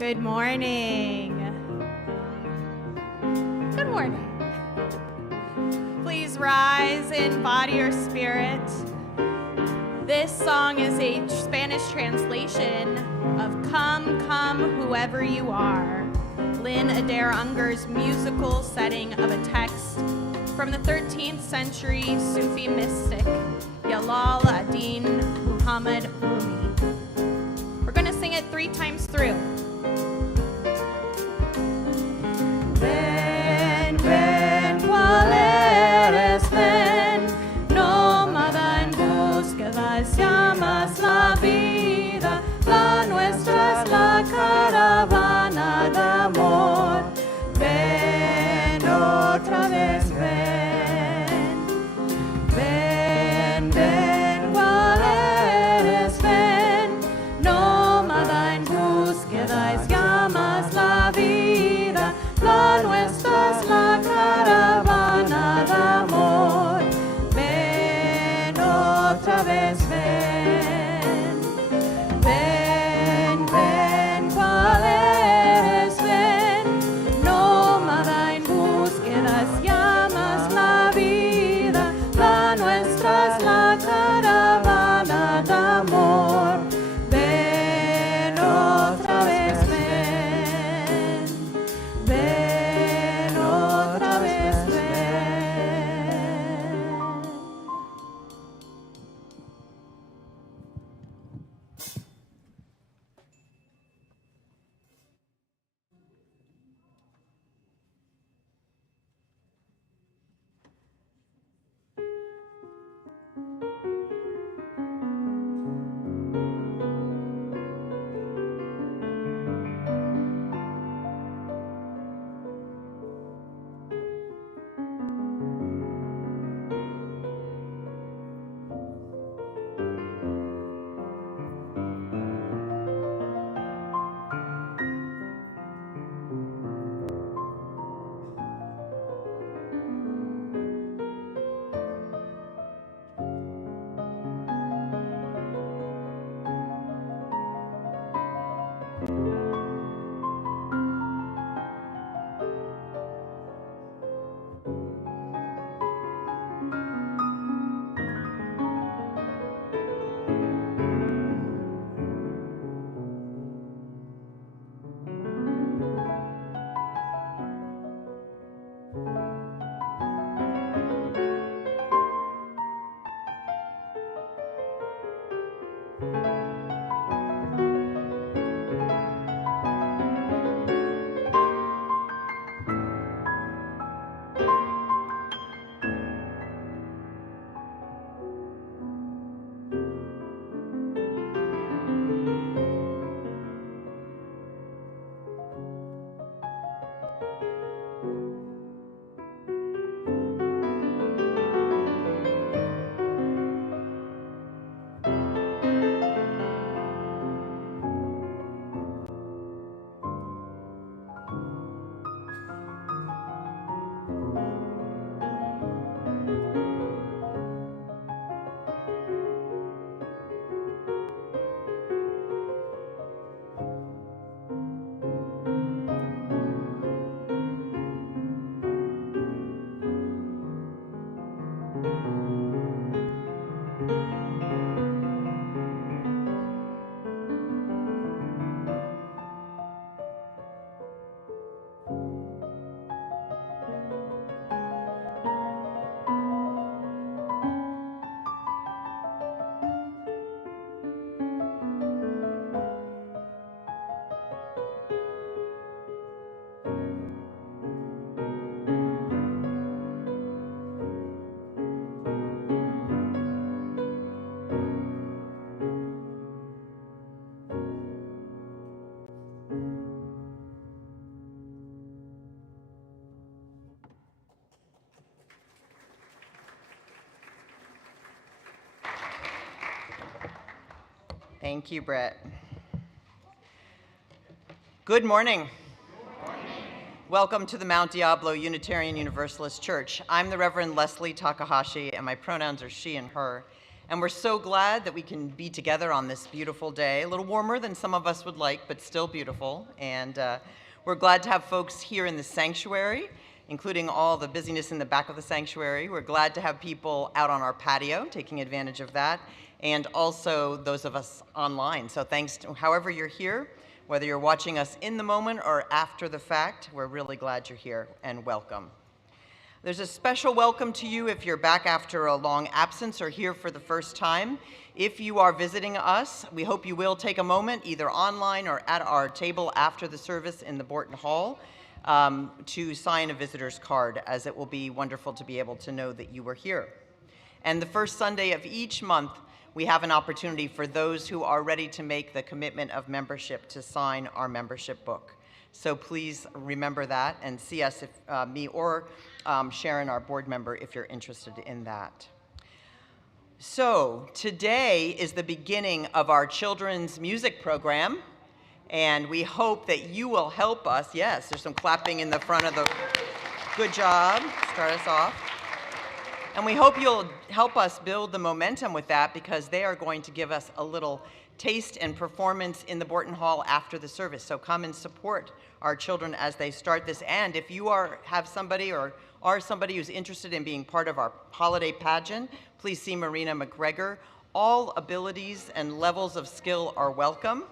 Good morning. Good morning. Please rise in body or spirit. This song is a Spanish translation of Come, Come, Whoever You Are, Lynn Adair Unger's musical setting of a text from the 13th century Sufi mystic, Jalal ad-Din Muhammad Rumi. We're going to sing it 3 times through. Ven, ven, ¿cuál eres? Ven, nómada en búsqueda, llamas la vida, la nuestra es la caravana de amor. Ven, otra vez, ven, ven, ven, ¿cuál eres? Ven, nómada en búsqueda, llamas la vida, la nuestra es la caravana de amor. Ven, otra vez, ven, ven, ven, ¿cuál eres? Ven, nómada en búsqueda, llamas la vida, la nuestra es la caravana de amor. Ven, otra vez, ven, ven, otra vez, ven. Thank you, Brett. Good morning. Good morning. Welcome to the Mount Diablo Unitarian Universalist Church. I'm the Reverend Leslie Takahashi, and my pronouns are she and her. And we're so glad that we can be together on this beautiful day, a little warmer than some of us would like, but still beautiful. And we're glad to have folks here in the sanctuary, including all the busyness in the back of the sanctuary. We're glad to have people out on our patio, taking advantage of that, and also those of us online. So thanks to however you're here, whether you're watching us in the moment or after the fact, we're really glad you're here, and welcome. There's a special welcome to you if you're back after a long absence or here for the first time. If you are visiting us, we hope you will take a moment, either online or at our table after the service in the Borton Hall, to sign a visitor's card, as it will be wonderful to be able to know that you were here. And the first Sunday of each month, we have an opportunity for those who are ready to make the commitment of membership to sign our membership book. So please remember that and see us, if me or Sharon, our board member, if you're interested in that. So today is the beginning of our children's music program, and we hope that you will help us. Yes, there's some clapping in the front of the, good job, start us off. And we hope you'll help us build the momentum with that, because they are going to give us a little taste and performance in the Borton Hall after the service. So come and support our children as they start this. And if you have somebody or are somebody who's interested in being part of our holiday pageant, please see Marina McGregor. All abilities and levels of skill are welcome,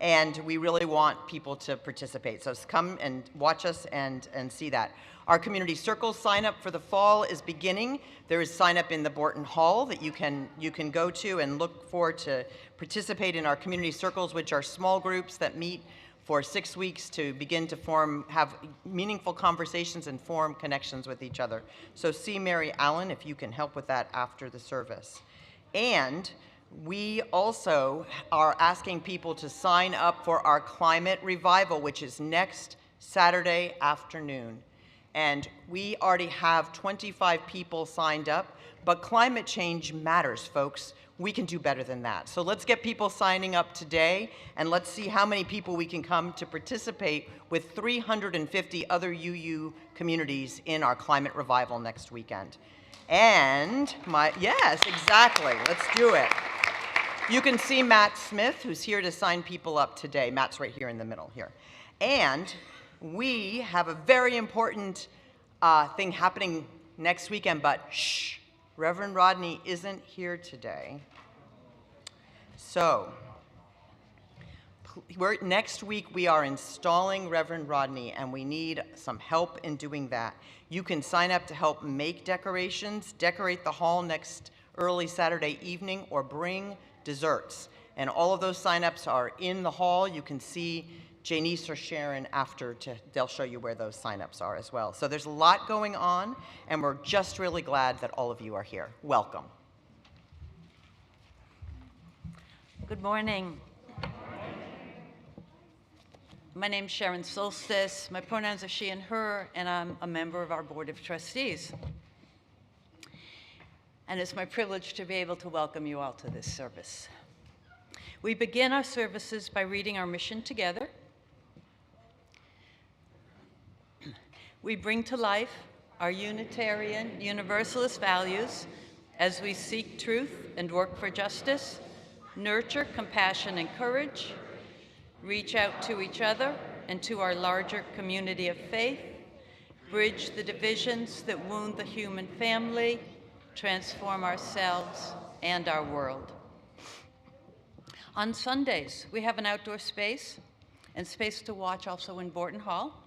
and we really want people to participate. So come and watch us and see that. Our community circles sign up for the fall is beginning. There is sign up in the Borton Hall that you can go to and look forward to participate in our community circles, which are small groups that meet for 6 weeks to begin to have meaningful conversations and form connections with each other. So see Mary Allen if you can help with that after the service. And we also are asking people to sign up for our climate revival, which is next Saturday afternoon. And we already have 25 people signed up, but climate change matters, folks. We can do better than that. So let's get people signing up today, and let's see how many people we can come to participate with 350 other UU communities in our climate revival next weekend. And yes, exactly, let's do it. You can see Matt Smith, who's here to sign people up today. Matt's right here in the middle here. And we have a very important thing happening next weekend, but shh, Reverend Rodney isn't here today. So, next week we are installing Reverend Rodney, and we need some help in doing that. You can sign up to help make decorations, decorate the hall next early Saturday evening, or bring desserts. And all of those sign-ups are in the hall. You can see Janice or Sharon after, they'll show you where those sign-ups are as well. So there's a lot going on, and we're just really glad that all of you are here. Welcome. Good morning. My name's Sharon Solstice. My pronouns are she and her, and I'm a member of our Board of Trustees. And it's my privilege to be able to welcome you all to this service. We begin our services by reading our mission together. We bring to life our Unitarian Universalist values as we seek truth and work for justice, nurture compassion and courage, reach out to each other and to our larger community of faith, bridge the divisions that wound the human family, transform ourselves and our world. On Sundays, we have an outdoor space and space to watch also in Borton Hall.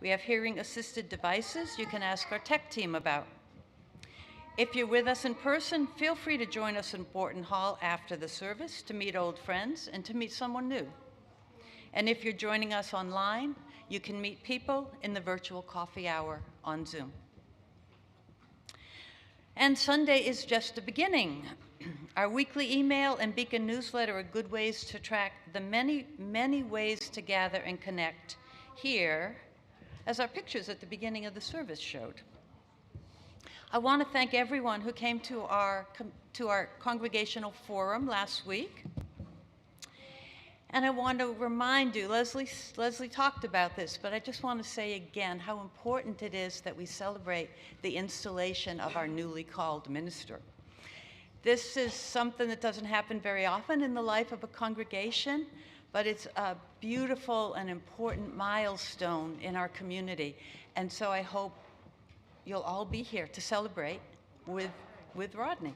We have hearing-assisted devices you can ask our tech team about. If you're with us in person, feel free to join us in Borton Hall after the service to meet old friends and to meet someone new. And if you're joining us online, you can meet people in the virtual coffee hour on Zoom. And Sunday is just the beginning. Our weekly email and Beacon newsletter are good ways to track the many, many ways to gather and connect here, as our pictures at the beginning of the service showed. I want to thank everyone who came to our congregational forum last week. And I want to remind you, Leslie talked about this, but I just want to say again how important it is that we celebrate the installation of our newly called minister. This is something that doesn't happen very often in the life of a congregation, but it's a beautiful and important milestone in our community. And so I hope you'll all be here to celebrate with Rodney.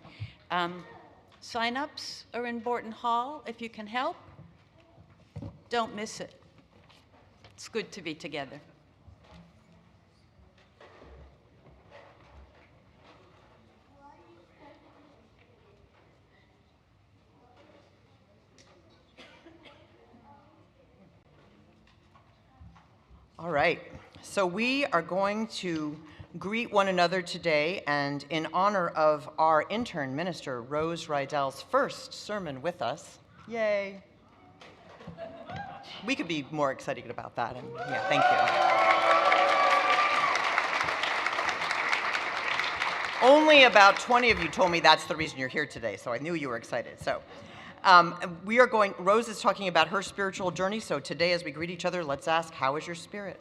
Sign-ups are in Borton Hall. If you can help, don't miss it. It's good to be together. All right, so we are going to greet one another today, and in honor of our intern minister, Rose Rydell's first sermon with us, yay. We could be more excited about that, and yeah, thank you. Only about 20 of you told me that's the reason you're here today, so I knew you were excited. So Rose is talking about her spiritual journey, so today as we greet each other, let's ask, how is your spirit?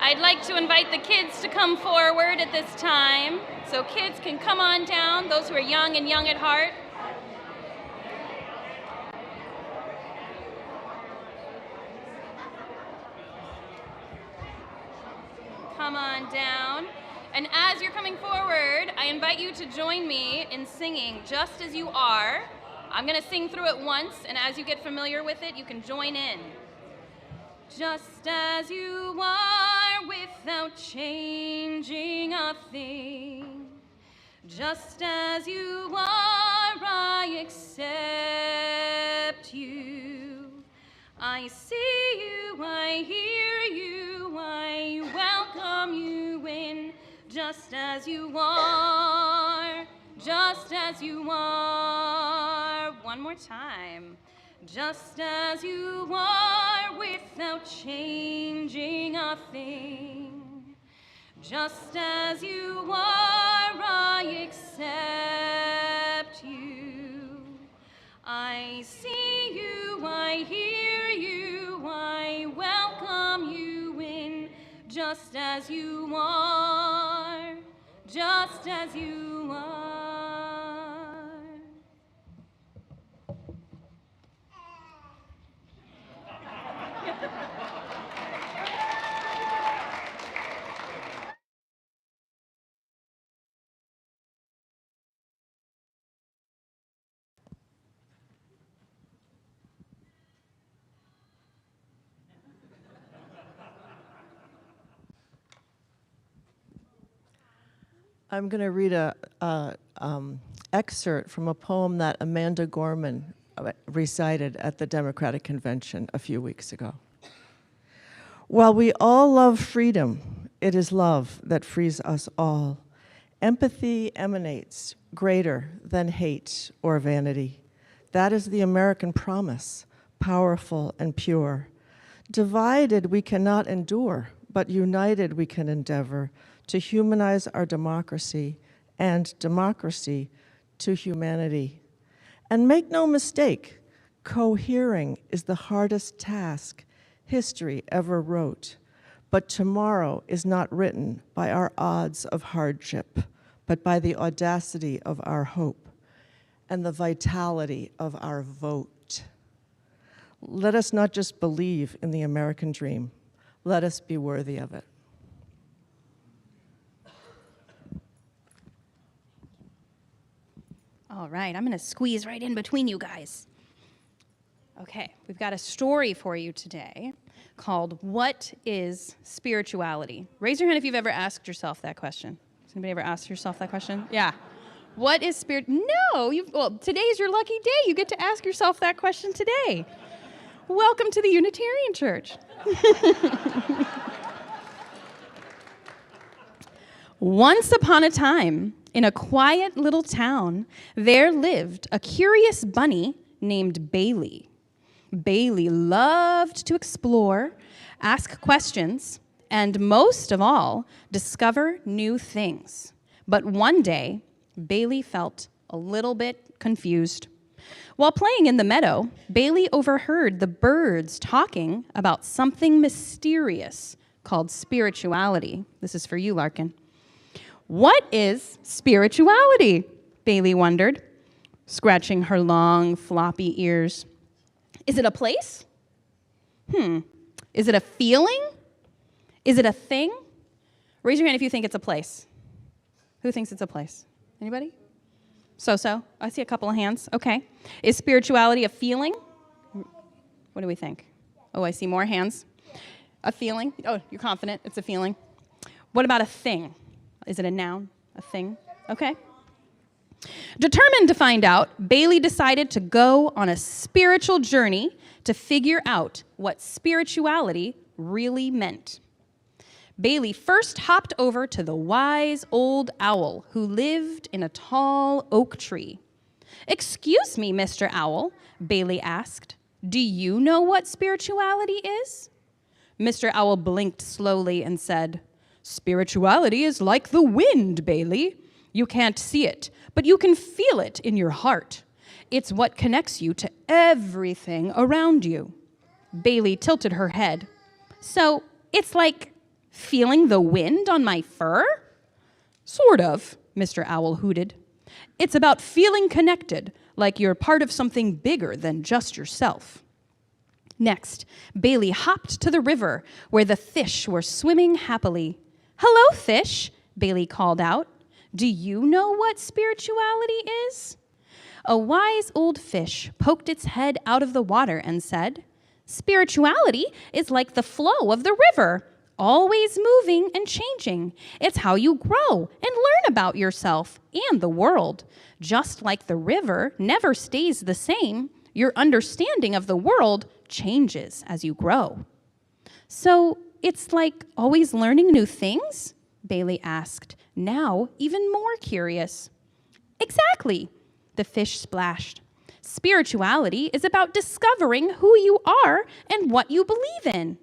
I'd like to invite the kids to come forward at this time. So kids can come on down, those who are young and young at heart. Come on down. And as you're coming forward, I invite you to join me in singing Just As You Are. I'm going to sing through it once, and as you get familiar with it, you can join in. Just as you are, without changing a thing. Just as you are, I accept you. I see you, I hear you, I welcome you in. Just as you are, just as you are. One more time. Just as you are, without changing a thing. Just as you are, I accept you. I see you, I hear you, I welcome you in. Just as you are, just as you are. I'm going to read a excerpt from a poem that Amanda Gorman recited at the Democratic Convention a few weeks ago. While we all love freedom, it is love that frees us all. Empathy emanates greater than hate or vanity. That is the American promise, powerful and pure. Divided we cannot endure, but united we can endeavor to humanize our democracy and democracy to humanity. And make no mistake, cohering is the hardest task history ever wrote. But tomorrow is not written by our odds of hardship, but by the audacity of our hope and the vitality of our vote. Let us not just believe in the American dream. Let us be worthy of it. All right, I'm going to squeeze right in between you guys. Okay, we've got a story for you today called What is Spirituality? Raise your hand if you've ever asked yourself that question. Has anybody ever asked yourself that question? Yeah. What is spirit? No, well, today's your lucky day. You get to ask yourself that question today. Welcome to the Unitarian Church. Once upon a time, in a quiet little town, there lived a curious bunny named Bailey. Bailey loved to explore, ask questions, and most of all, discover new things. But one day, Bailey felt a little bit confused. While playing in the meadow, Bailey overheard the birds talking about something mysterious called spirituality. This is for you, Larkin. What is spirituality? Bailey wondered, scratching her long, floppy ears. Is it a place? Is it a feeling? Is it a thing? Raise your hand if you think it's a place. Who thinks it's a place? Anybody? So. I see a couple of hands. Okay. Is spirituality a feeling? What do we think? Oh, I see more hands. A feeling? Oh, you're confident it's a feeling. What about a thing? Is it a noun? A thing? Okay. Determined to find out, Bailey decided to go on a spiritual journey to figure out what spirituality really meant. Bailey first hopped over to the wise old owl who lived in a tall oak tree. "Excuse me, Mr. Owl," Bailey asked. "Do you know what spirituality is?" Mr. Owl blinked slowly and said, "Spirituality is like the wind, Bailey. You can't see it, but you can feel it in your heart. It's what connects you to everything around you." Bailey tilted her head. "So it's like feeling the wind on my fur?" "Sort of," Mr. Owl hooted. "It's about feeling connected, like you're part of something bigger than just yourself." Next, Bailey hopped to the river where the fish were swimming happily. "Hello, fish," Bailey called out. "Do you know what spirituality is?" A wise old fish poked its head out of the water and said, "Spirituality is like the flow of the river, always moving and changing. It's how you grow and learn about yourself and the world. Just like the river never stays the same, your understanding of the world changes as you grow." "So it's like always learning new things?" Bailey asked, now even more curious. "Exactly," the fish splashed. "Spirituality is about discovering who you are and what you believe in."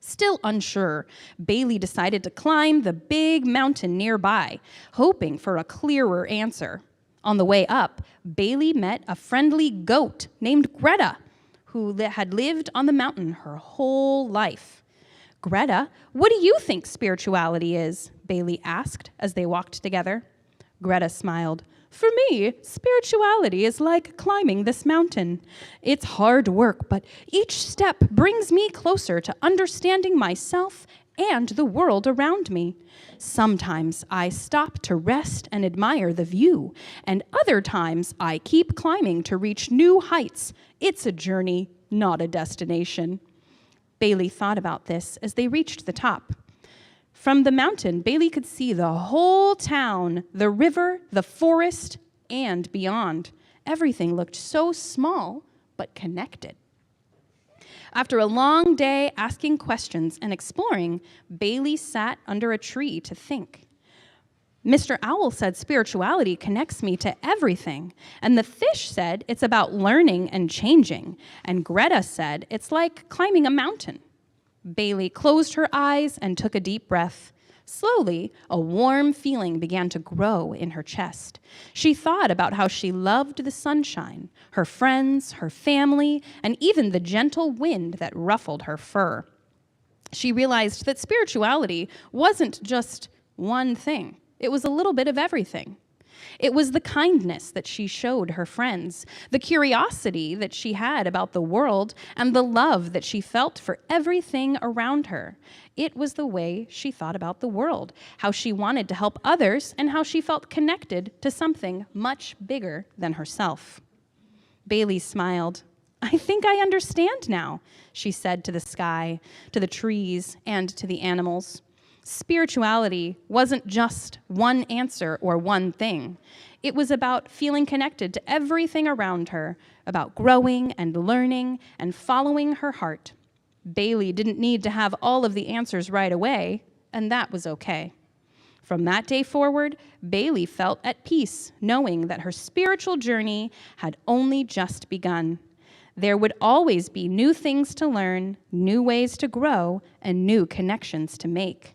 Still unsure, Bailey decided to climb the big mountain nearby, hoping for a clearer answer. On the way up, Bailey met a friendly goat named Greta, who had lived on the mountain her whole life. "Greta, what do you think spirituality is?" Bailey asked as they walked together. Greta smiled. "For me, spirituality is like climbing this mountain. It's hard work, but each step brings me closer to understanding myself and the world around me. Sometimes I stop to rest and admire the view, and other times I keep climbing to reach new heights. It's a journey, not a destination." Bailey thought about this as they reached the top. From the mountain, Bailey could see the whole town, the river, the forest, and beyond. Everything looked so small, but connected. After a long day asking questions and exploring, Bailey sat under a tree to think. Mr. Owl said spirituality connects me to everything, and the fish said it's about learning and changing, and Greta said it's like climbing a mountain. Bailey closed her eyes and took a deep breath. Slowly, a warm feeling began to grow in her chest. She thought about how she loved the sunshine, her friends, her family, and even the gentle wind that ruffled her fur. She realized that spirituality wasn't just one thing. It was a little bit of everything. It was the kindness that she showed her friends, the curiosity that she had about the world, and the love that she felt for everything around her. It was the way she thought about the world, how she wanted to help others, and how she felt connected to something much bigger than herself. Bailey smiled. "I think I understand now," she said to the sky, to the trees, and to the animals. Spirituality wasn't just one answer or one thing. It was about feeling connected to everything around her, about growing and learning and following her heart. Bailey didn't need to have all of the answers right away, and that was okay. From that day forward, Bailey felt at peace, knowing that her spiritual journey had only just begun. There would always be new things to learn, new ways to grow, and new connections to make.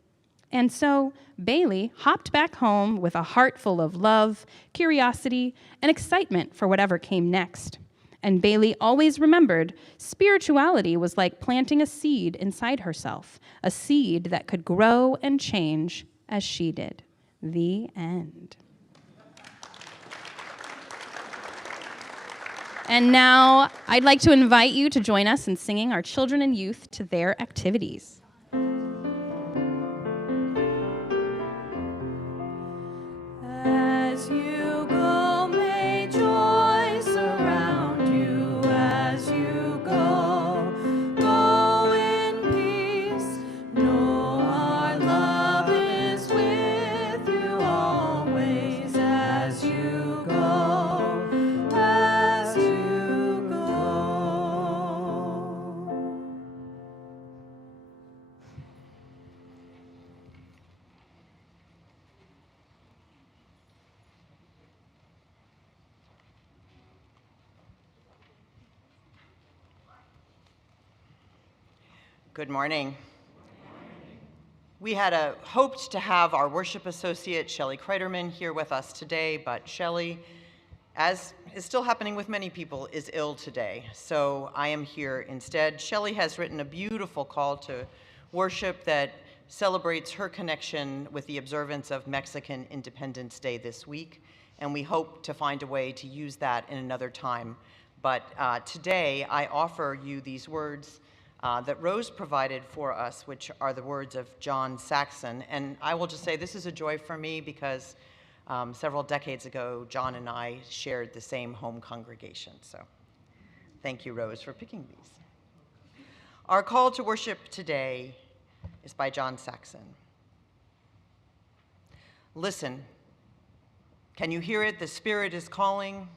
And so Bailey hopped back home with a heart full of love, curiosity, and excitement for whatever came next. And Bailey always remembered spirituality was like planting a seed inside herself, a seed that could grow and change as she did. The end. And now I'd like to invite you to join us in singing our children and youth to their activities. As you go, may joy surround you as you go. Go in peace. Know our love is with you always as you go. As you go. Good morning. We had hoped to have our worship associate, Shelley Kreiderman, here with us today, but Shelley, as is still happening with many people, is ill today, so I am here instead. Shelley has written a beautiful call to worship that celebrates her connection with the observance of Mexican Independence Day this week, and we hope to find a way to use that in another time. But today, I offer you these words that Rose provided for us, which are the words of John Saxon. And I will just say this is a joy for me because several decades ago, John and I shared the same home congregation. So thank you, Rose, for picking these. Our call to worship today is by John Saxon. Listen, can you hear it? The Spirit is calling.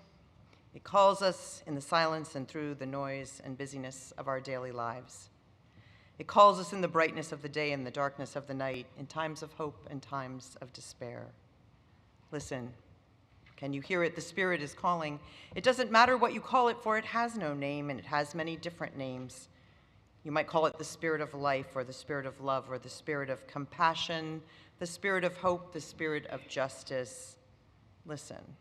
It calls us in the silence and through the noise and busyness of our daily lives. It calls us in the brightness of the day and the darkness of the night, in times of hope and times of despair. Listen, can you hear it? The Spirit is calling. It doesn't matter what you call it, for it has no name, and it has many different names. You might call it the Spirit of life, or the Spirit of love, or the Spirit of compassion, the Spirit of hope, the Spirit of justice. Listen,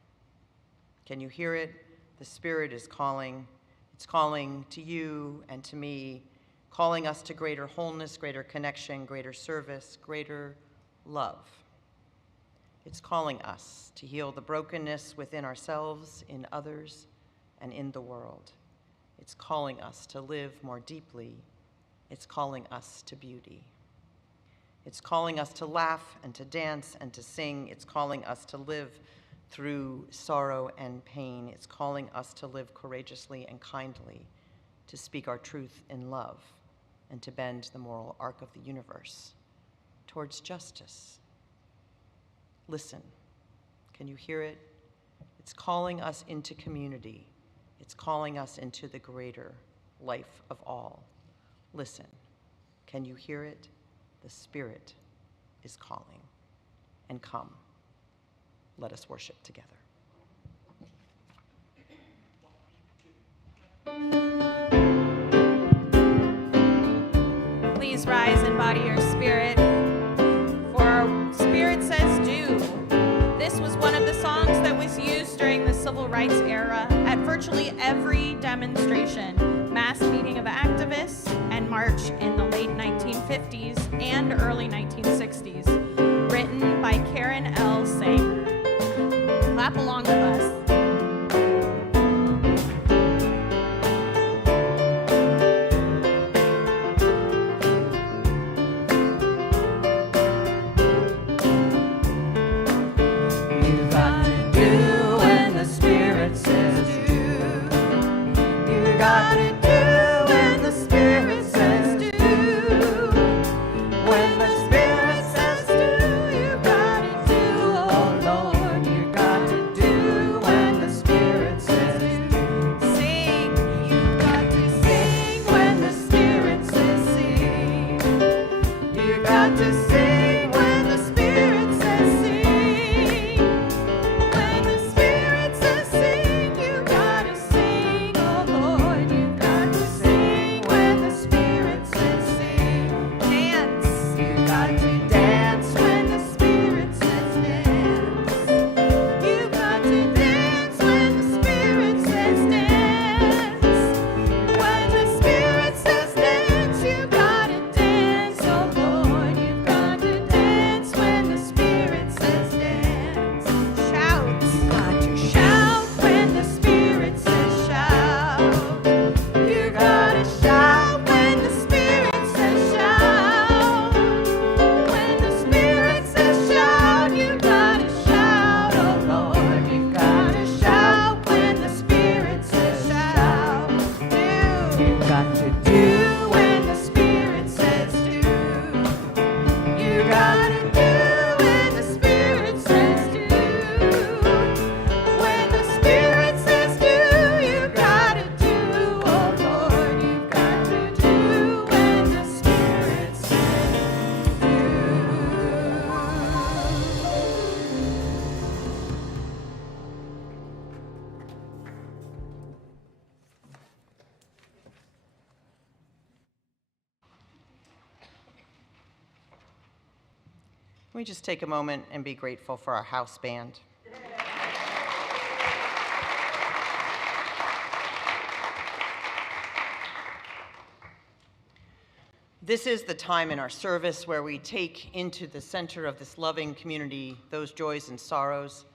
can you hear it? The Spirit is calling. It's calling to you and to me, calling us to greater wholeness, greater connection, greater service, greater love. It's calling us to heal the brokenness within ourselves, in others, and in the world. It's calling us to live more deeply. It's calling us to beauty. It's calling us to laugh and to dance and to sing. It's calling us to live through sorrow and pain. It's calling us to live courageously and kindly, to speak our truth in love, and to bend the moral arc of the universe towards justice. Listen, can you hear it? It's calling us into community. It's calling us into the greater life of all. Listen, can you hear it? The Spirit is calling. And come. Let us worship together. Please rise and embody your spirit, for our spirit says do. This was one of the songs that was used during the civil rights era at virtually every demonstration, mass meeting of activists, and march in the late 1950s and early 1960s, written by Karen L. clap along with us. You got to do when the Spirit says do. You got to do when the Spirit says do. When the Spirit says do, you got to do. Oh Lord, you got to do when the Spirit says do. Sing, you got to sing when the Spirit says sing. You got to sing when the Spirit says sing. When the Spirit says sing, you gotta sing. Oh Lord, you got to sing when the Spirit says sing. Dance, you got to dance when the Spirit says dance. You got to dance when the Spirit says dance. When the Spirit says dance, you gotta dance. Oh Lord, you got to dance when the Spirit says dance. Shout, you got to shout when the Spirit says shout. You gotta shout when the Spirit says shout. When the Spirit says shout, you gotta shout. Oh Lord, you gotta shout when the Spirit says shout. Do, you got to do when the Spirit says do. You gotta do when the Spirit says do. When the Spirit says do, you gotta do. Oh Lord, you got to do when the Spirit says do. Can we just take a moment and be grateful for our house band? This is the time in our service where we take into the center of this loving community those joys and sorrows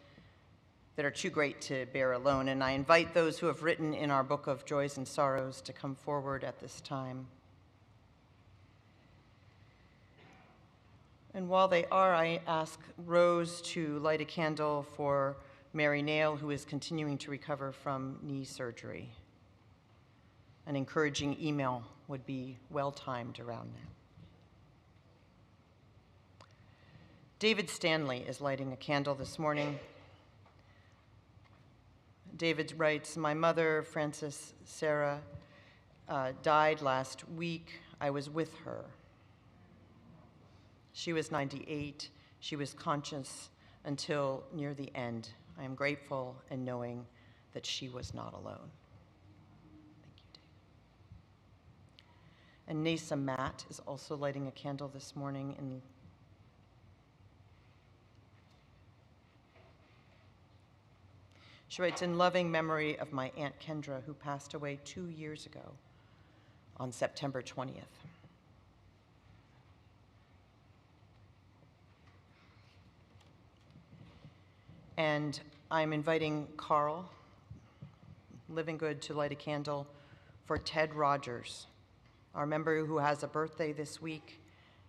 that are too great to bear alone. And I invite those who have written in our book of joys and sorrows to come forward at this time. And while they are, I ask Rose to light a candle for Mary Nail, who is continuing to recover from knee surgery. An encouraging email would be well-timed around now. David Stanley is lighting a candle this morning. David writes, "My mother, Frances Sarah, died last week. I was with her. She was 98. She was conscious until near the end. I am grateful in knowing that she was not alone." Thank you, David. And Nasa Matt is also lighting a candle this morning in She writes, "In loving memory of my Aunt Kendra, who passed away 2 years ago on September 20th. And I'm inviting Carl Living Good to light a candle for Ted Rogers, our member who has a birthday this week.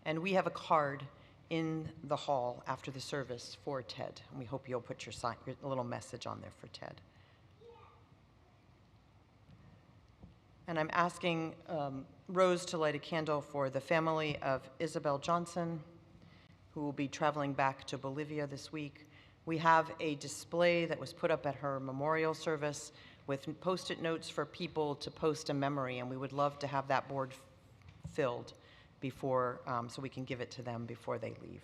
And we have a card in the hall after the service for Ted. And we hope you'll put your little message on there for Ted. And I'm asking Rose to light a candle for the family of Isabel Johnson, who will be traveling back to Bolivia this week. We have a display that was put up at her memorial service with Post-it notes for people to post a memory, and we would love to have that board filled before, so we can give it to them before they leave.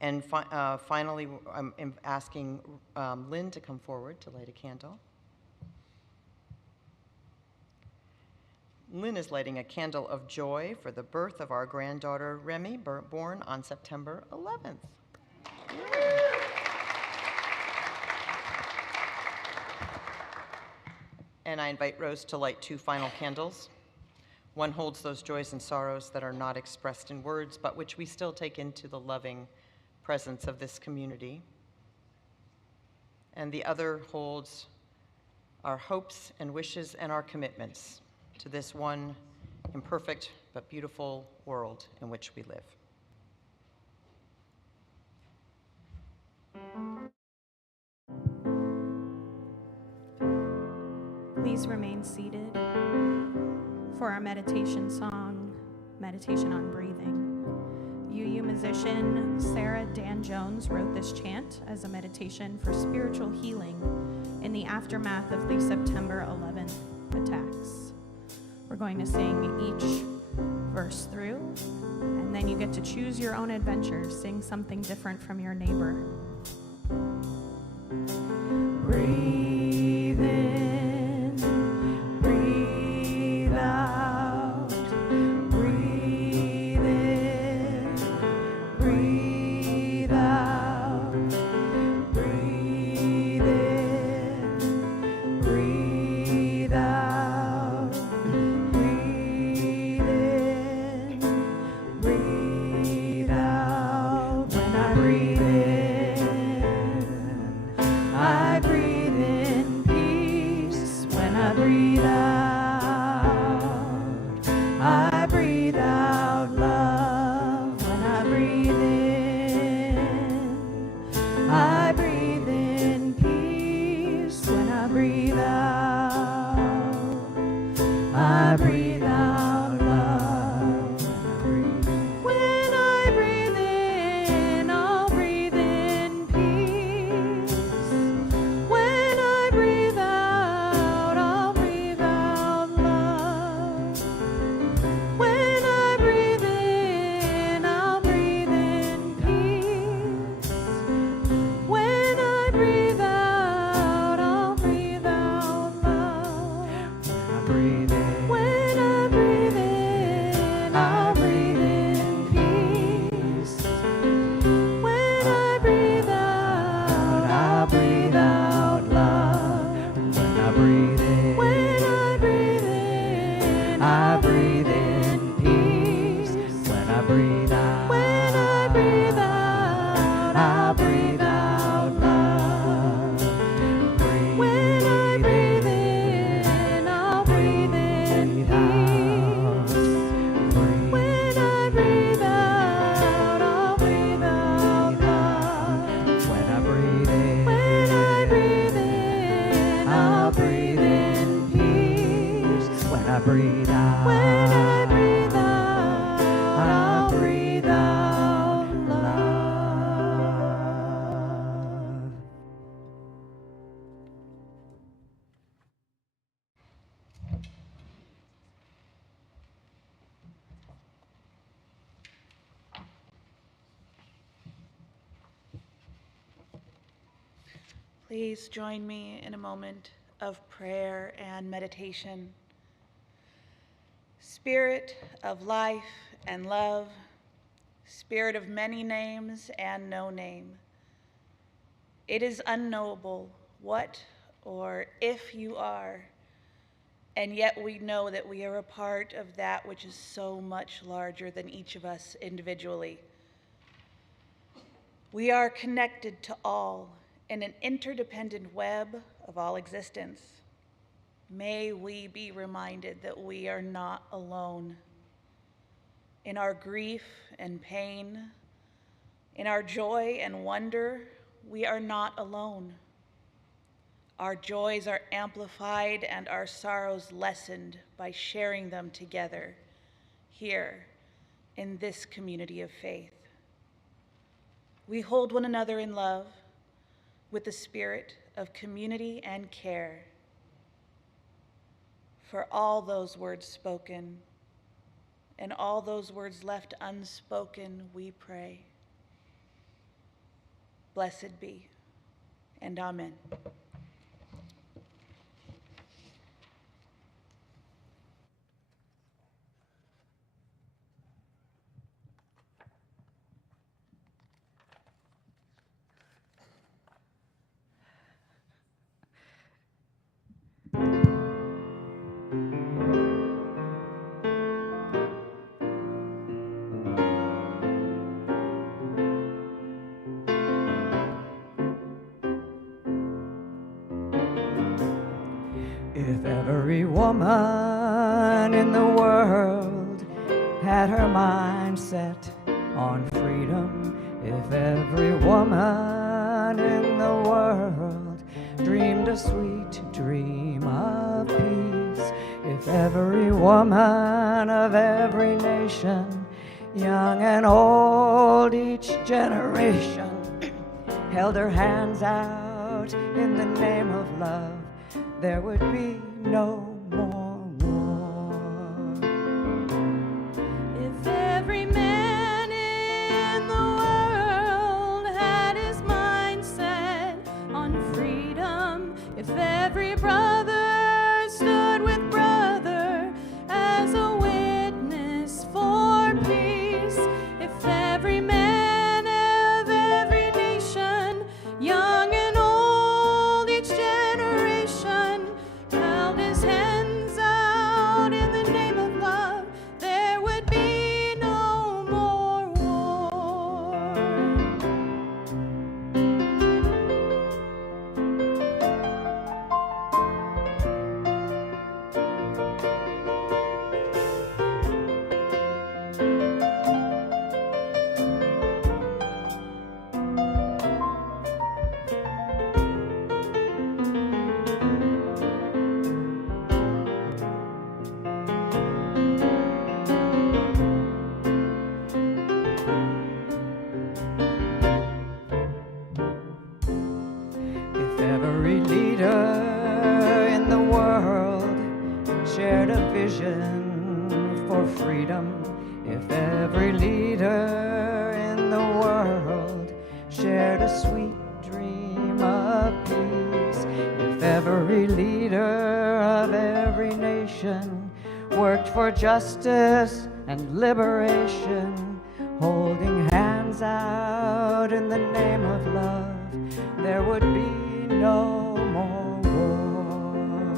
And finally, I'm asking Lynn to come forward to light a candle. Lynn is lighting a candle of joy for the birth of our granddaughter, Remy, born on September 11th. And I invite Rose to light 2 final candles. One holds those joys and sorrows that are not expressed in words, but which we still take into the loving presence of this community. and the other holds our hopes and wishes and our commitments to this one imperfect but beautiful world in which we live. Please remain seated for our meditation song, Meditation on Breathing. UU musician Sarah Dan Jones wrote this chant as a meditation for spiritual healing in the aftermath of the September 11th attacks. We're going to sing each verse through, and then you get to choose your own adventure. Sing something different from your neighbor. Breathe in, breathe out, breathe in, breathe out, breathe in, breathe out, breathe in, breathe out. When I breathe in, I breathe in peace. When I breathe out, I breathe out love. When I breathe in, I breathe in peace. When I breathe out, I breathe out love. When I breathe in, I'll breathe in peace. When I breathe out, I'll breathe out love. When I breathe in, I'll breathe in peace. When I breathe out, I'll breathe out love. When I breathe in, I'll breathe in peace. When I breathe out, I'll breathe out love. When I breathe in, I breathe in peace. When I breathe out, I'll breathe out love. When I breathe in, I'll breathe in peace. When I breathe out, I'll breathe out love. When I breathe in, I'll breathe in peace. When I breathe out, I'll breathe out love. Please join me in a moment of prayer and meditation. Spirit of life and love, Spirit of many names and no name, it is unknowable what or if you are, and yet we know that we are a part of that which is so much larger than each of us individually. We are connected to all in an interdependent web of all existence. May we be reminded that we are not alone. In our grief and pain, in our joy and wonder, we are not alone. Our joys are amplified and our sorrows lessened by sharing them together here in this community of faith. We hold one another in love with the spirit of community and care. For all those words spoken and all those words left unspoken, we pray. Blessed be, and amen. woman in the world had her mind set on freedom, if every woman in the world dreamed a sweet dream of peace, if every woman of every nation, young and old, each generation, held her hands out in the name of love, there would be no more war. If every man in the world had his mind set on freedom, if every brother stood with brother as a witness for peace, if every man of every nation, young and old, each generation, held his hands out in the name of love, there would be no more war. If every leader in the world shared a vision for freedom, if every leader in the world shared a sweet dream of peace, if every leader of every nation worked for justice and liberation, holding hands out in the name of love, there would be no more war.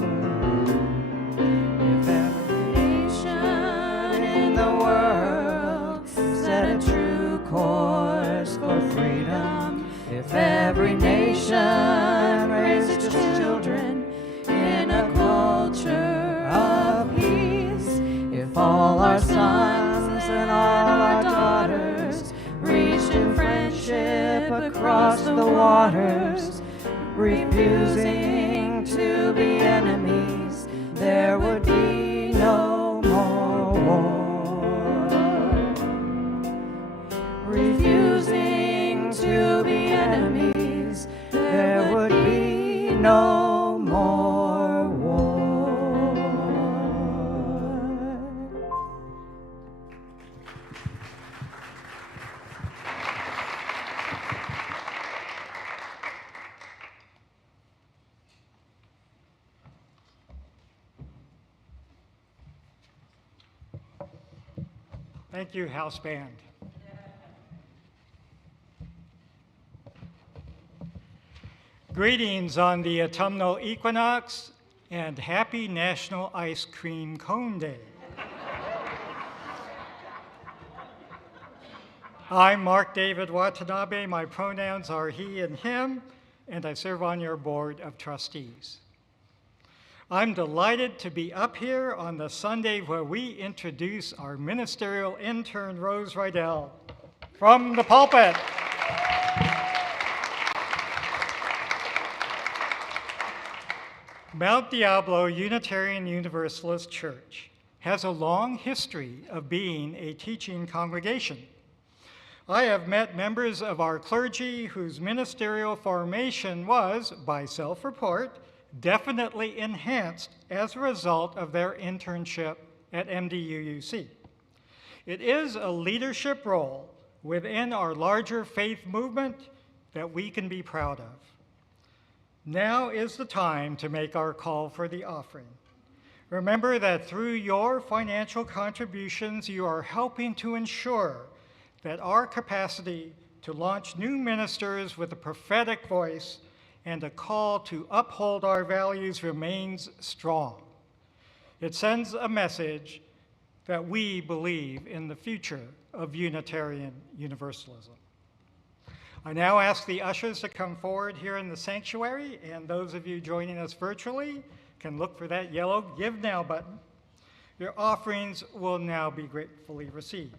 If every nation in the world set a true course for freedom, if every nation raised its children in a culture of peace, if all our sons and all our daughters reached in friendship across the waters, refusing to be enemies, there would be no more war. Refusing to be enemies, there would be no more war. Thank you, House Band. Greetings on the autumnal equinox and happy National Ice Cream Cone Day. I'm Mark David Watanabe. My pronouns are he and him, and I serve on your board of trustees. I'm delighted to be up here on the Sunday where we introduce our ministerial intern, Rose Rydell, from the pulpit. Mount Diablo Unitarian Universalist Church has a long history of being a teaching congregation. I have met members of our clergy whose ministerial formation was, by self-report, definitely enhanced as a result of their internship at MDUUC. It is a leadership role within our larger faith movement that we can be proud of. Now is the time to make our call for the offering. Remember that through your financial contributions, you are helping to ensure that our capacity to launch new ministers with a prophetic voice and a call to uphold our values remains strong. It sends a message that we believe in the future of Unitarian Universalism. I now ask the ushers to come forward here in the sanctuary, and those of you joining us virtually can look for that yellow Give Now button. Your offerings will now be gratefully received.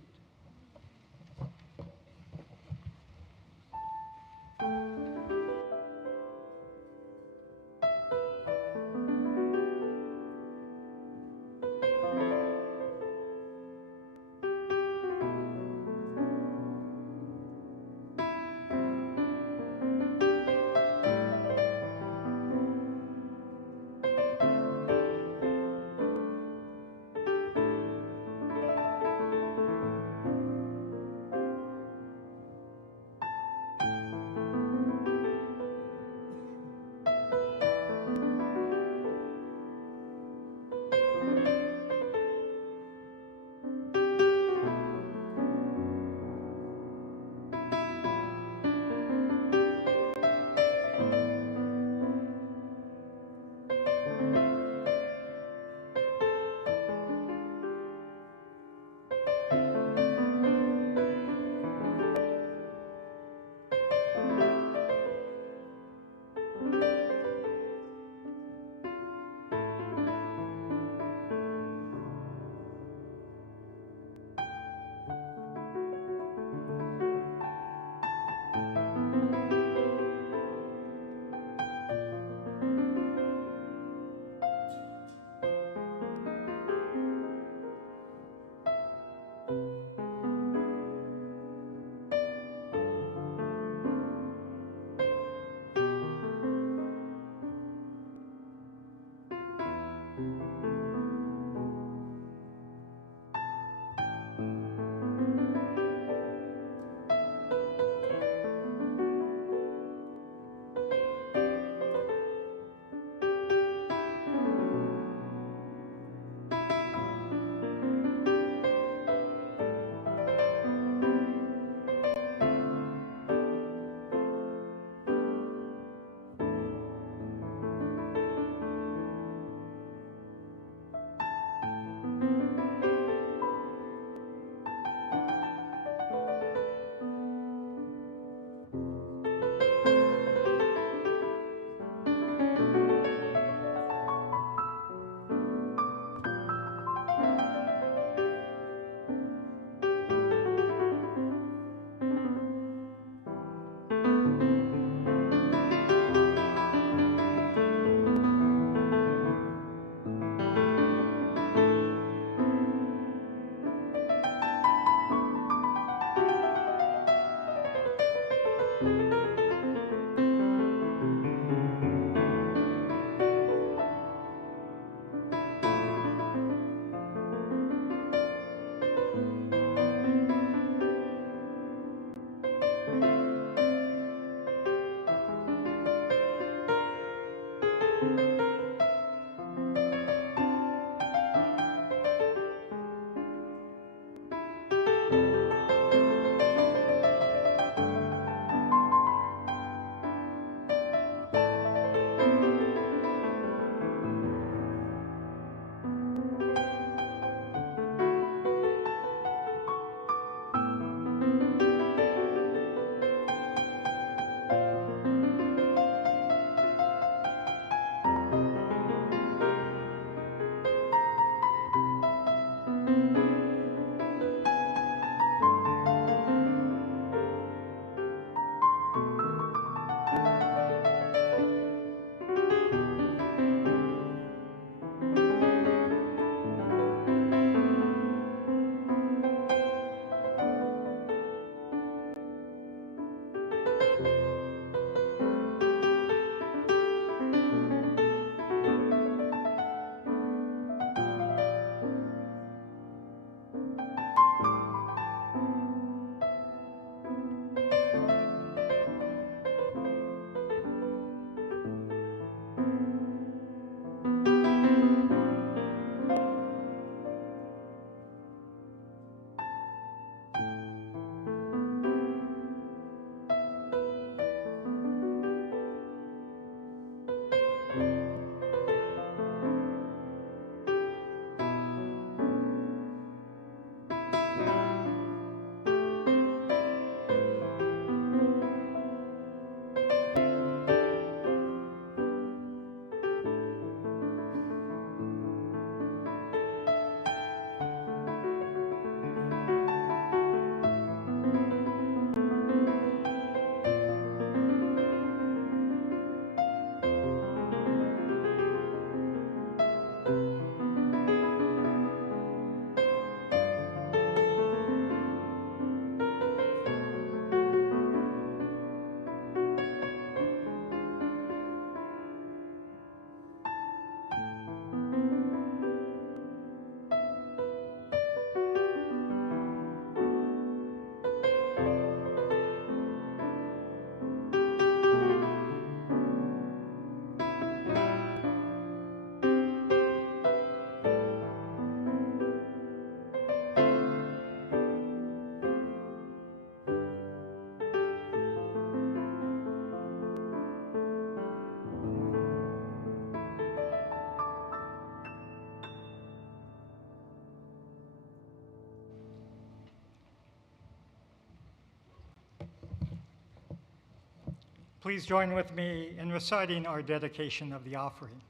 Please join with me in reciting our dedication of the offering.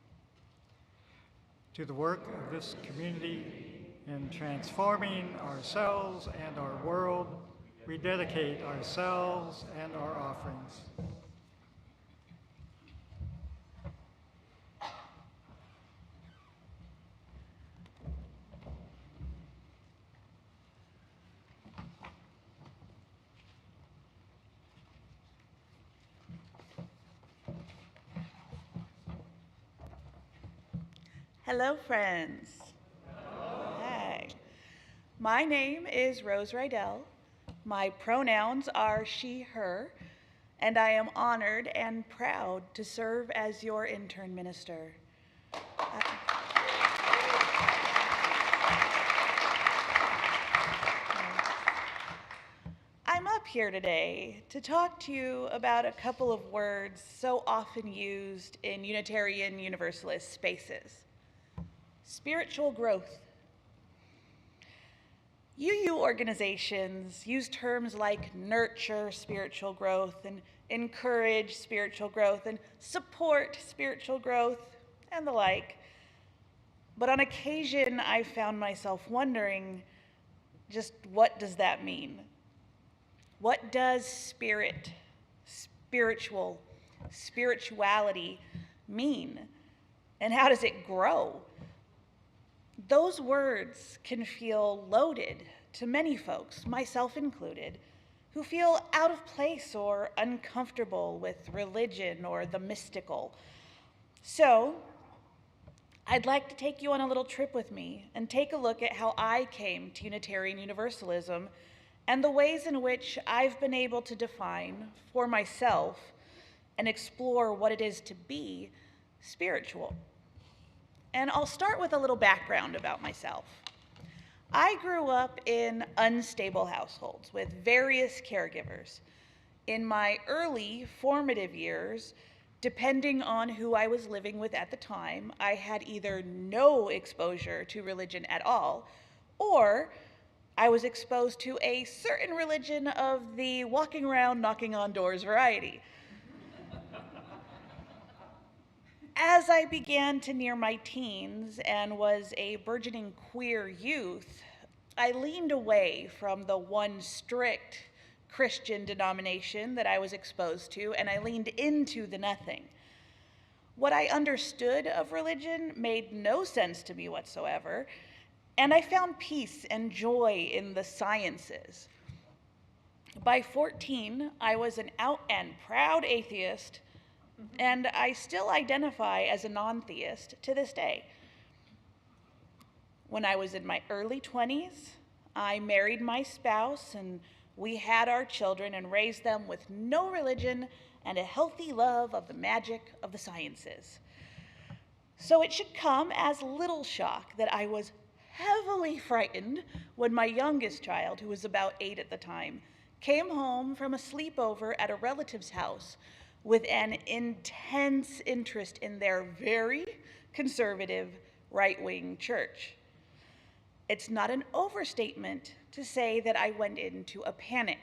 To the work of this community in transforming ourselves and our world, we dedicate ourselves and our offerings. Hello, friends. Hi. My name is Rose Rydell. My pronouns are she, her, and I am honored and proud to serve as your intern minister. I'm up here today to talk to you about a couple of words so often used in Unitarian Universalist spaces. Spiritual growth. UU organizations use terms like nurture spiritual growth and encourage spiritual growth and support spiritual growth and the like. But on occasion, I found myself wondering, just what does that mean? What does spirituality mean? And how does it grow? Those words can feel loaded to many folks, myself included, who feel out of place or uncomfortable with religion or the mystical. So, I'd like to take you on a little trip with me and take a look at how I came to Unitarian Universalism and the ways in which I've been able to define for myself and explore what it is to be spiritual. And I'll start with a little background about myself. I grew up in unstable households with various caregivers. In my early formative years, depending on who I was living with at the time, I had either no exposure to religion at all, or I was exposed to a certain religion of the walking around, knocking on doors variety. As I began to near my teens and was a burgeoning queer youth, I leaned away from the one strict Christian denomination that I was exposed to, and I leaned into the nothing. What I understood of religion made no sense to me whatsoever, and I found peace and joy in the sciences. By 14, I was an out and proud atheist, and I still identify as a non-theist to this day. When I was in my early 20s, I married my spouse, and we had our children and raised them with no religion and a healthy love of the magic of the sciences. So it should come as little shock that I was heavily frightened when my youngest child, who was about 8 at the time, came home from a sleepover at a relative's house with an intense interest in their very conservative right-wing church. It's not an overstatement to say that I went into a panic.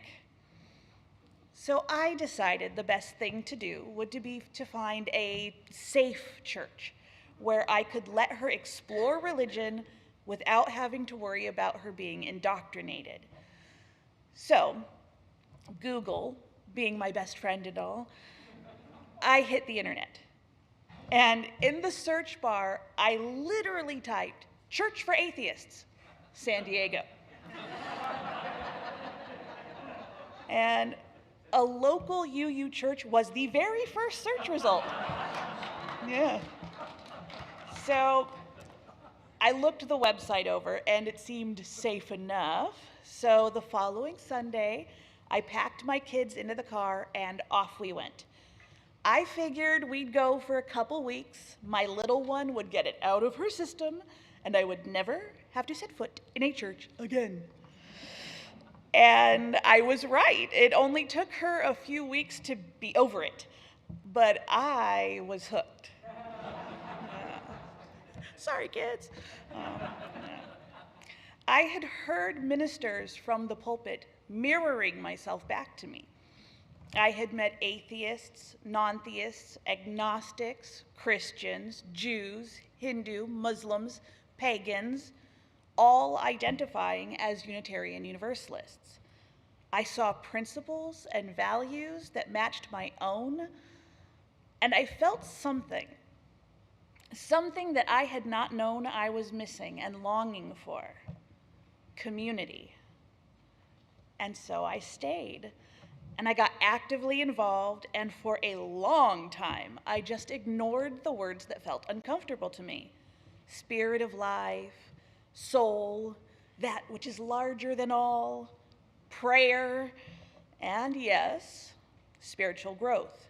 So I decided the best thing to do would be to find a safe church where I could let her explore religion without having to worry about her being indoctrinated. So, Google, being my best friend and all, I hit the internet. And in the search bar, I literally typed, "Church for Atheists, San Diego." And a local UU church was the very first search result. Yeah. So I looked the website over, and it seemed safe enough. So the following Sunday, I packed my kids into the car, and off we went. I figured we'd go for a couple weeks, my little one would get it out of her system, and I would never have to set foot in a church again. And I was right. It only took her a few weeks to be over it, but I was hooked. Sorry, kids. I had heard ministers from the pulpit mirroring myself back to me. I had met atheists, non-theists, agnostics, Christians, Jews, Hindu, Muslims, pagans, all identifying as Unitarian Universalists. I saw principles and values that matched my own, and I felt something that I had not known I was missing and longing for: community. And so I stayed, and I got actively involved, and for a long time, I just ignored the words that felt uncomfortable to me: spirit of life, soul, that which is larger than all, prayer, and yes, spiritual growth.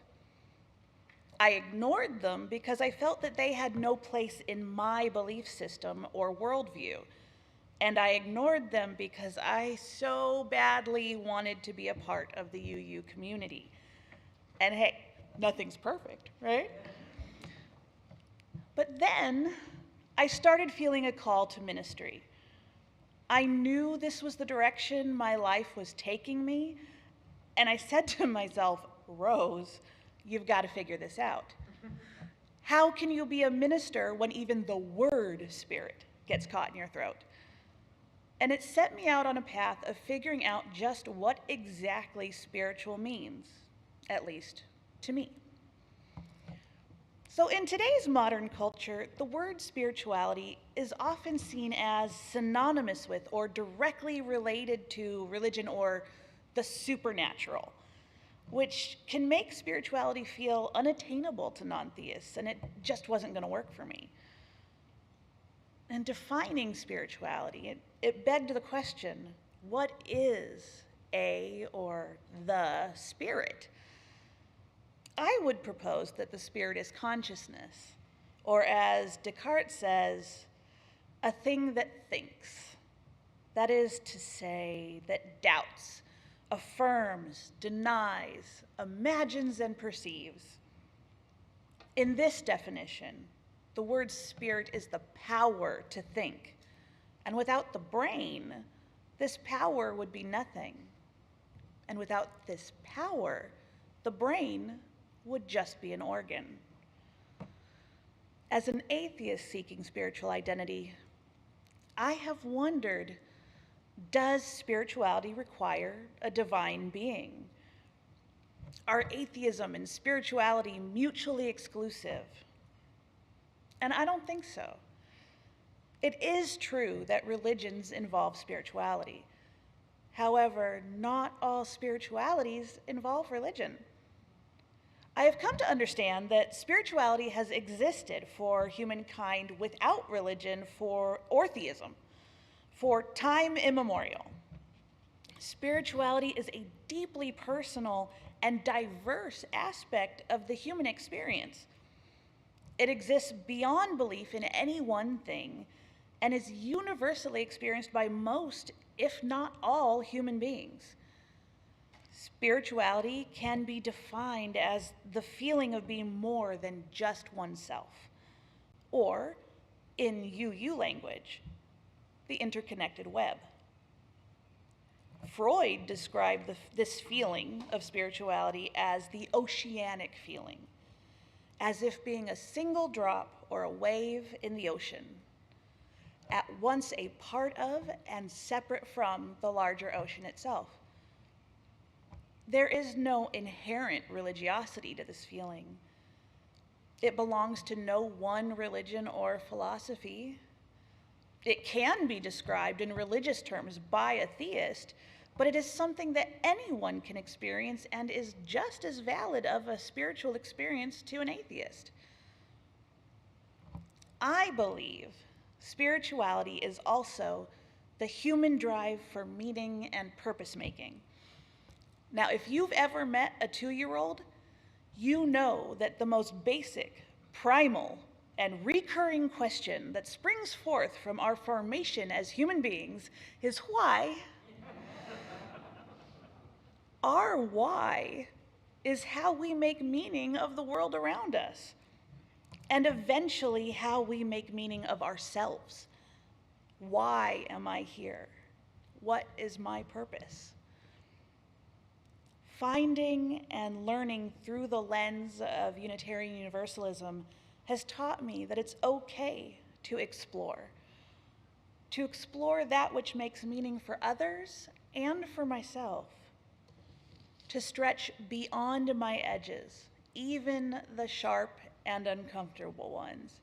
I ignored them because I felt that they had no place in my belief system or worldview. And I ignored them because I so badly wanted to be a part of the UU community. And hey, nothing's perfect, right? But then I started feeling a call to ministry. I knew this was the direction my life was taking me, and I said to myself, Rose, you've got to figure this out. How can you be a minister when even the word spirit gets caught in your throat? And it set me out on a path of figuring out just what exactly spiritual means, at least to me. So in today's modern culture, the word spirituality is often seen as synonymous with or directly related to religion or the supernatural, which can make spirituality feel unattainable to non-theists, and it just wasn't going to work for me. And defining spirituality, it begged the question, what is a or the spirit? I would propose that the spirit is consciousness, or as Descartes says, a thing that thinks. That is to say, that doubts, affirms, denies, imagines, and perceives. In this definition, the word spirit is the power to think. And without the brain, this power would be nothing. And without this power, the brain would just be an organ. As an atheist seeking spiritual identity, I have wondered, does spirituality require a divine being? Are atheism and spirituality mutually exclusive? And I don't think so. It is true that religions involve spirituality. However, not all spiritualities involve religion. I have come to understand that spirituality has existed for humankind without religion or theism for time immemorial. Spirituality is a deeply personal and diverse aspect of the human experience. It exists beyond belief in any one thing and is universally experienced by most, if not all, human beings. Spirituality can be defined as the feeling of being more than just oneself, or, in UU language, the interconnected web. Freud described this feeling of spirituality as the oceanic feeling, as if being a single drop or a wave in the ocean, at once a part of and separate from the larger ocean itself. There is no inherent religiosity to this feeling. It belongs to no one religion or philosophy. It can be described in religious terms by a theist, but it is something that anyone can experience and is just as valid of a spiritual experience to an atheist. I believe spirituality is also the human drive for meaning and purpose making. Now, if you've ever met a 2-year-old, you know that the most basic, primal, and recurring question that springs forth from our formation as human beings is why? Our why is how we make meaning of the world around us, and eventually how we make meaning of ourselves. Why am I here? What is my purpose? Finding and learning through the lens of Unitarian Universalism has taught me that it's okay to explore that which makes meaning for others and for myself, to stretch beyond my edges, even the sharp and uncomfortable ones,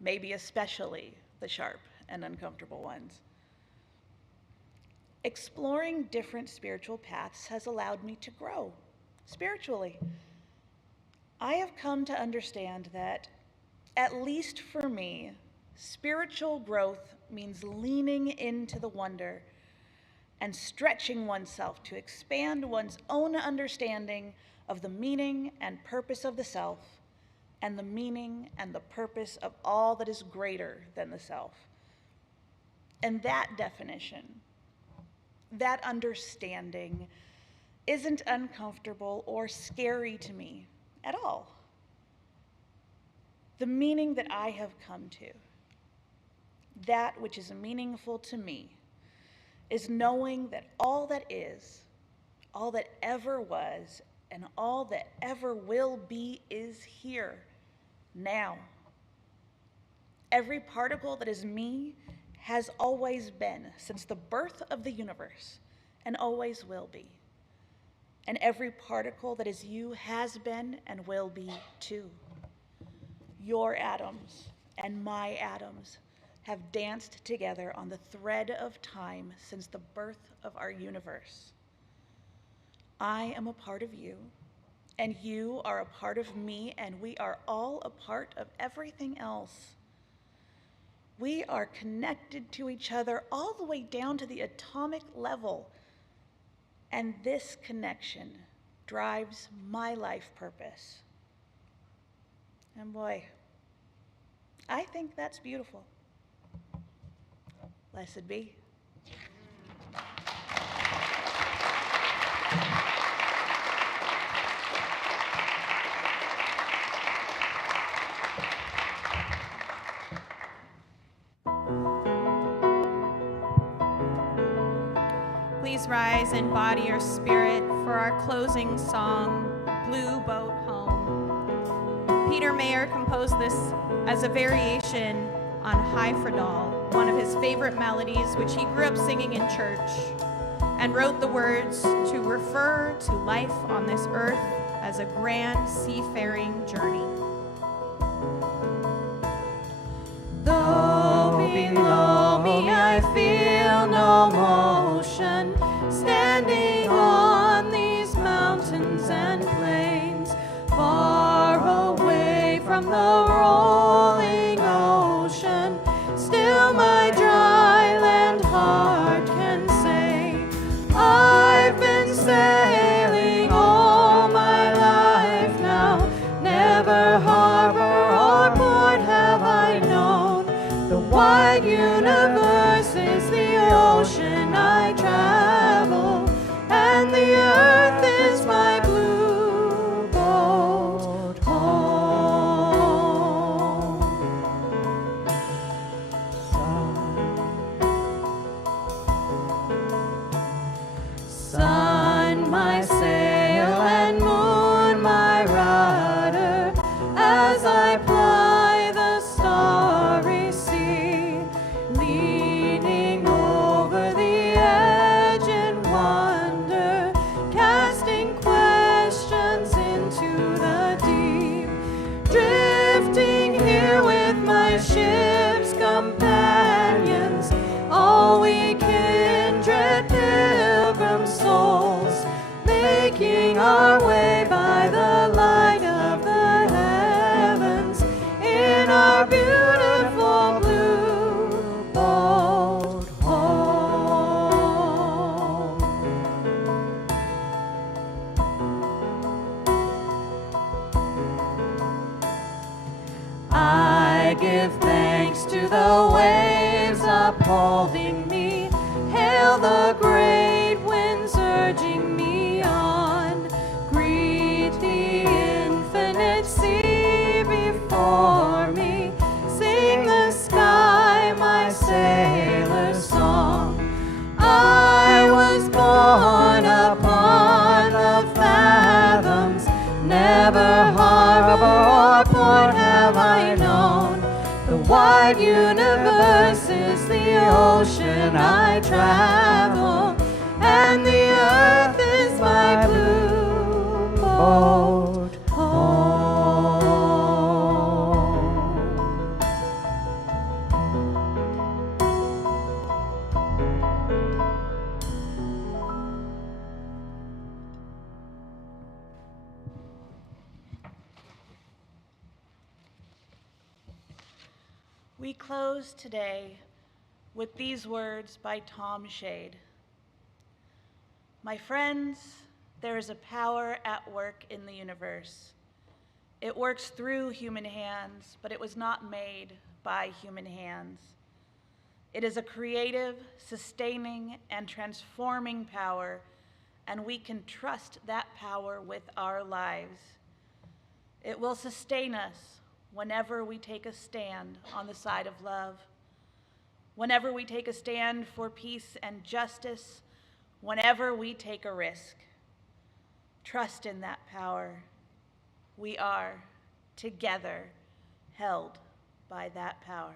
maybe especially the sharp and uncomfortable ones. Exploring different spiritual paths has allowed me to grow spiritually. I have come to understand that, at least for me, spiritual growth means leaning into the wonder and stretching oneself to expand one's own understanding of the meaning and purpose of the self, and the meaning and the purpose of all that is greater than the self. And that definition, that understanding, isn't uncomfortable or scary to me at all. The meaning that I have come to, that which is meaningful to me, is knowing that all that is, all that ever was, and all that ever will be is here, now. Every particle that is me has always been since the birth of the universe, and always will be. And every particle that is you has been and will be too. Your atoms and my atoms have danced together on the thread of time since the birth of our universe. I am a part of you, and you are a part of me, and we are all a part of everything else. We are connected to each other all the way down to the atomic level, and this connection drives my life purpose. And boy, I think that's beautiful. Blessed be. Please rise and body your spirit for our closing song, Blue Boat Home. Peter Mayer composed this as a variation on High Fridal, one of his favorite melodies, which he grew up singing in church, and wrote the words to refer to life on this earth as a grand seafaring journey. Though below me I feel no motion, standing on these mountains and plains, far away from the rolling ocean, still my dry land heart can say, I've been sailing all my life now, never harbor or port have I known. The wide universe is the ocean I travel, and the earth is my blue boat home. Sun, my sail, and moon, my rudder, as I ply the starry sea, leaning over the edge in wonder, casting questions into the deep, drifting here with my ship's companions, all we kindred pilgrim souls, making our way by the light of the heavens in our beautiful blue boat home. I give thanks to the waves upholding me, hail the great winds urging me on, travel, and the earth is my blue boat home. We close today with these words by Tom Shade. My friends, there is a power at work in the universe. It works through human hands, but it was not made by human hands. It is a creative, sustaining, and transforming power, and we can trust that power with our lives. It will sustain us whenever we take a stand on the side of love, whenever we take a stand for peace and justice, whenever we take a risk. Trust in that power. We are together held by that power.